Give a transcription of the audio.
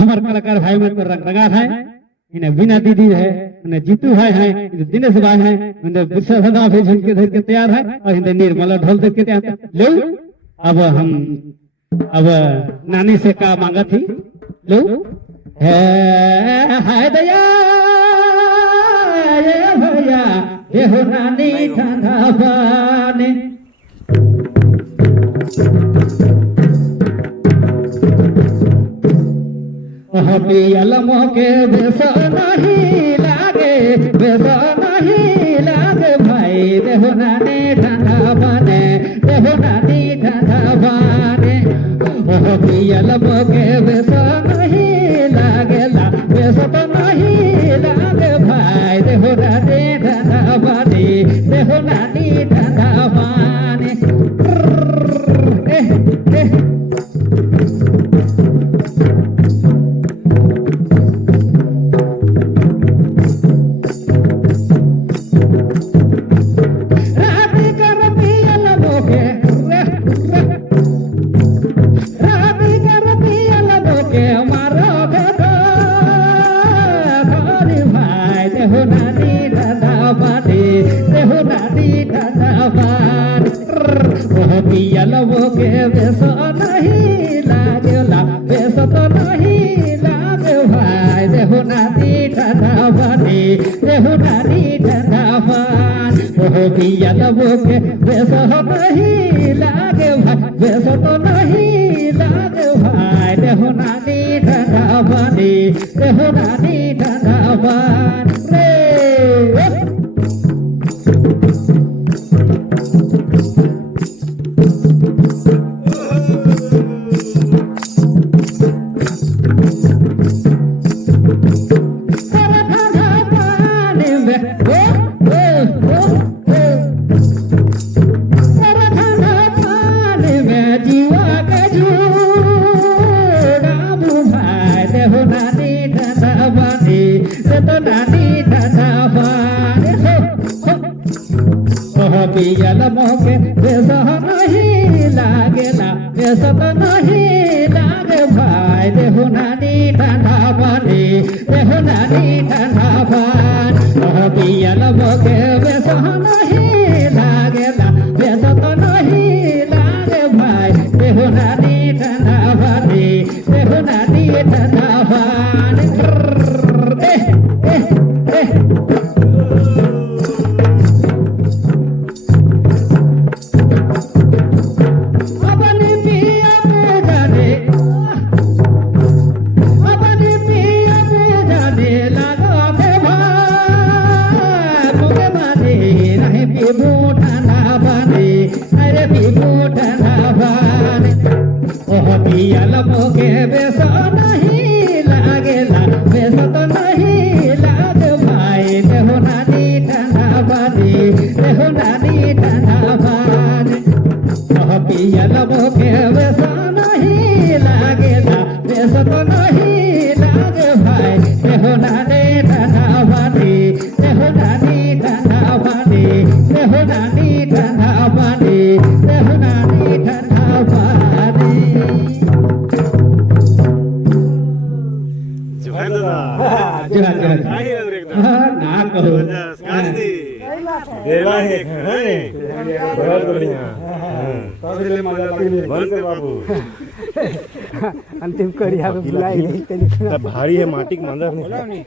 हमार कलाकार भाई में तो रंगा है इन्हें बिना दीदी है इन्हें जीतू भाई है इन्हें दिनेश भाई है इन्हें बिरसा सदा भी झुमके धर के तैयार है और इन्हें निर्मला ढोल देख के तैयार लो अब नानी से का मांगा थी लो है दया ये भैया ये हो नानी ठंडा पानी पियलमो के बेसा नहीं लागे भाई देहो नानी ठंडा बने देहो नानी ठंडा बने पियलमो के बेसा नहीं लागेला बेसा तो नहीं लागे भाई देहो नानी ठंडा बने देहो नानी ठंडा बने पियलवो के बेसा नहीं लागेला बेसा तो नहीं लागे भाई देहो नानी ठंडा पानी देहो नानी ठंडा पानी पियलवो के बेसा नहीं लागे भाई बेसा तो नहीं लागे भाई देहो नानी ठंडा पानी देहो नानी ठंडा पानी पियलमो के बेसा नहीं लागेला बेसा तो नहीं लागे भाई देहो नानी ठंडा पानी देहो नानी ठंडा पानी पियलमो के बेसा नहीं लागेला बेसा तो नहीं लागे भाई देहो नानी ठंडा पानी देहो नानी ठंडा पानी पियलमो के बेसा नहीं लागेला बेसा तो नहीं लागे भाई देहो नानी ठंडा पानी देहो नानी ठंडा पानी पियलमो के बेसा नहीं लागेला बेसा तो नहीं लागे भाई देहो नानी ठंडा पानी देहो नानी ठंडा पानी देहो नानी ठंडा पानी देहो नानी ठंडा पानी ना करो अंतिम कड़िया में बुलाई भारी है माटी के मंदिर नहीं